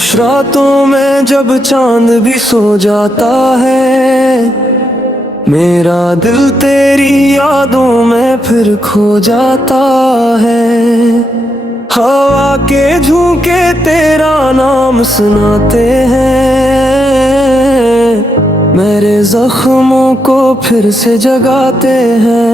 खामोश रातों में जब चांद भी सो जाता है, मेरा दिल तेरी यादों में फिर खो जाता है। हवा के झोंके तेरा नाम सुनाते हैं, मेरे जख्मों को फिर से जगाते हैं,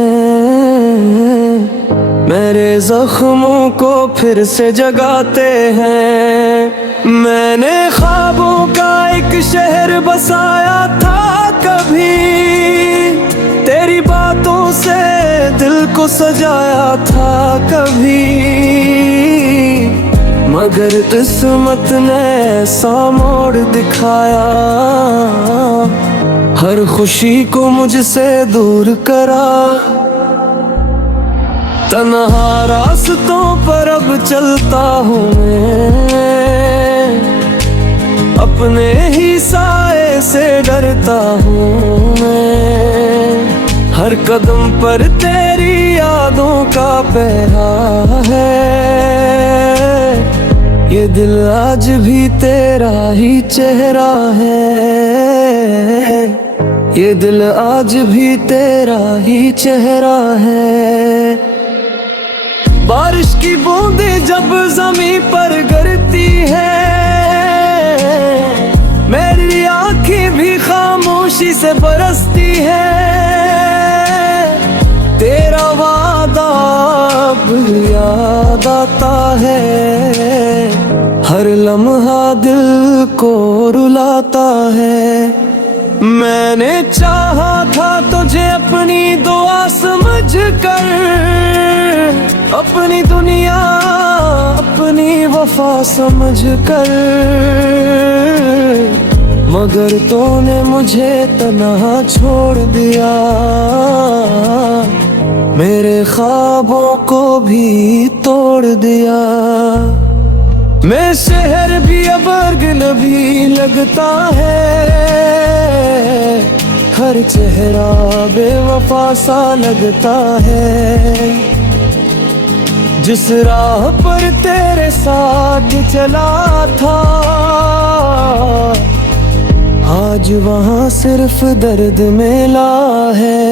मेरे जख्मों को फिर से जगाते हैं। मैंने ख्वाबों का एक शहर बसाया था कभी, तेरी बातों से दिल को सजाया था कभी, मगर किस्मत ने ऐसा मोड़ दिखाया, हर खुशी को मुझसे दूर करा। तन्हा रास्तों पर अब चलता हूँ मैं, अपने ही साए से डरता हूँ मैं। हर कदम पर तेरी यादों का पहरा है, ये दिल आज भी तेरा ही चेहरा है, ये दिल आज भी तेरा ही चेहरा है। बारिश की बूंदें जब ज़मीं पर गिरती है, मेरी आँखें भी खामोशी से बरसती है। तेरा वादा अब याद आता है, हर लम्हा दिल को रुलाता है। मैंने चाहा था तुझे अपनी दुआ समझ कर, अपनी दुनिया अपनी वफा समझ कर, मगर तूने मुझे तन्हा छोड़ दिया, मेरे ख्वाबों को भी तोड़ दिया। मैं शहर भी अब अजनबी लगता है, हर चेहरा बेवफा सा लगता है। जिस राह पर तेरे साथ चला था, आज वहाँ सिर्फ दर्द मिला है,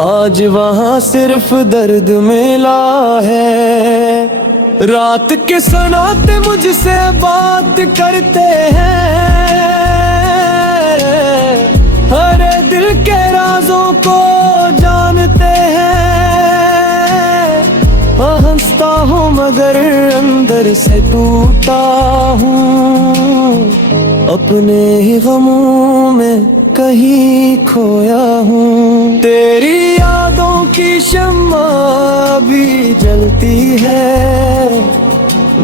आज वहाँ सिर्फ दर्द मिला है। रात के सनाते मुझसे बात करते हैं, हर दिल के राजों को जानते हैं। हंसता हूँ मगर अंदर से टूटा हूँ, अपने ही गमों में कहीं खोया हूँ। तेरी यादों की शम्मा भी जलती है,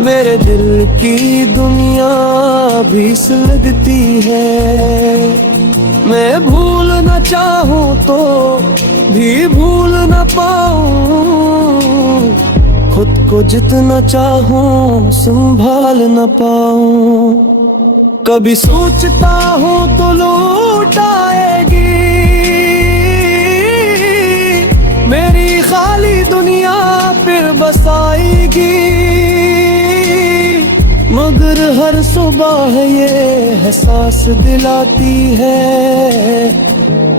मेरे दिल की दुनिया भी सुलगती है। मैं भूल न चाहूँ तो भी भूल न पाऊँ, खुद को जितना चाहूँ संभाल न पाऊँ। कभी सोचता हूँ तो लौट आएगी मेरी खाली दुनिया फिर बसाएगी, मगर हर सुबह ये एहसास दिलाती है,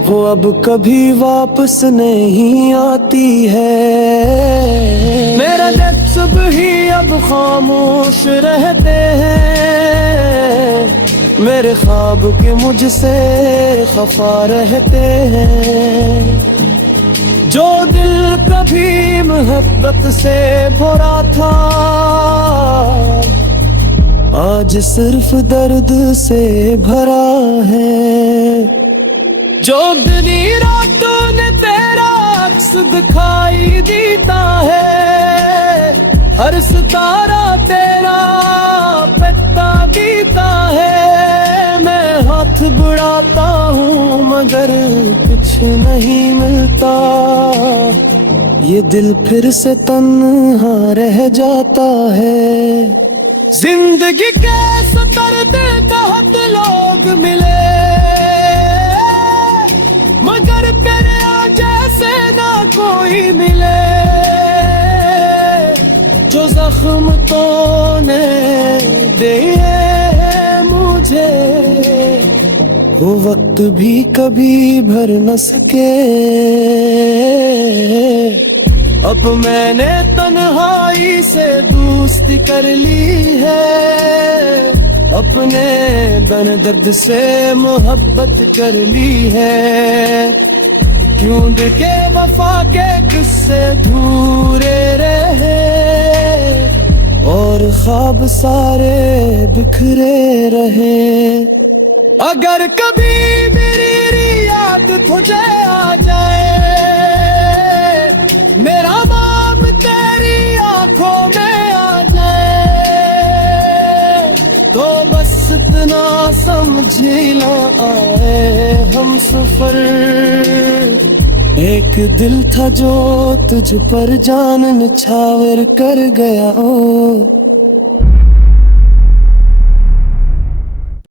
वो अब कभी वापस नहीं आती है। मेरा जज्ब ही अब खामोश रहते हैं, मेरे ख्वाब के मुझसे खफा रहते हैं। जो दिल कभी मोहब्बत से भरा था, आज सिर्फ दर्द से भरा है। जो दिनी रातों ने तेरा अक्स दिखाई देता है, हर सितारा तेरा पत्ता गीता है। मैं हाथ बढ़ाता हूँ मगर कुछ नहीं मिलता, ये दिल फिर से तन्हा रह जाता है। जिंदगी के सतर्द कहत लोग मिले, मगर तेरे जैसे ना कोई मिले। जो जख्म तूने वो वक्त भी कभी भर न सके। अब मैंने तन्हाई से दोस्ती कर ली है, अपने दर्द दर्द से मोहब्बत कर ली है। क्यों देखे वफा के गुस्से धूरे रहे, और ख्वाब सारे बिखरे रहे। अगर कभी मेरी याद तुझे आ जाए, मेरा नाम तेरी आंखों में आ जाए, तो बस इतना समझना आए हम सफर। एक दिल था जो तुझ पर जान निछावर कर गया, ओ